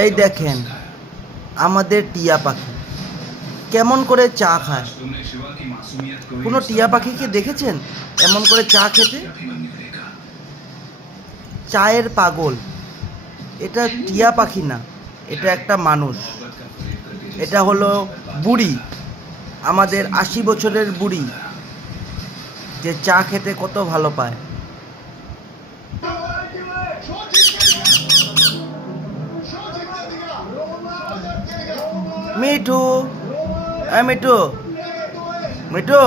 এই দেখেন আমাদের টিয়া পাখি কেমন করে চা খায়। কোনো টিয়া পাখিকে দেখেছেন এমন করে চা খেতে? চায়ের পাগল। এটা টিয়া পাখি না, এটা একটা মানুষ। এটা হলো বুড়ি, আমাদের ৮০ বছরের বুড়ি, যে চা খেতে কত ভালো পায়। মিঠু, মিঠু, মিঠু,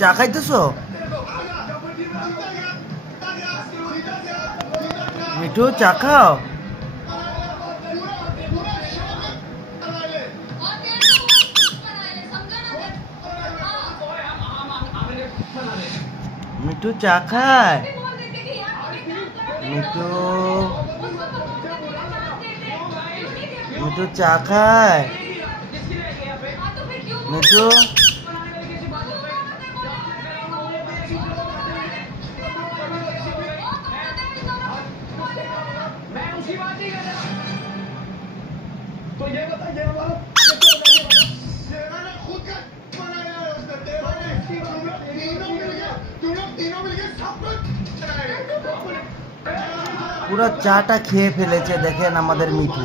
চা খাইতেছ? মিঠু, চা খাও। মিঠু চা খায়। মিঠু, মিঠু চা খায়। মিঠু, तो ये बता ये वाला खुद का बनाया है उसने तीनों मिलके सब कुछ পুরো চাটা খেয়ে ফেলেছে। দেখেন আমাদের মিঠু।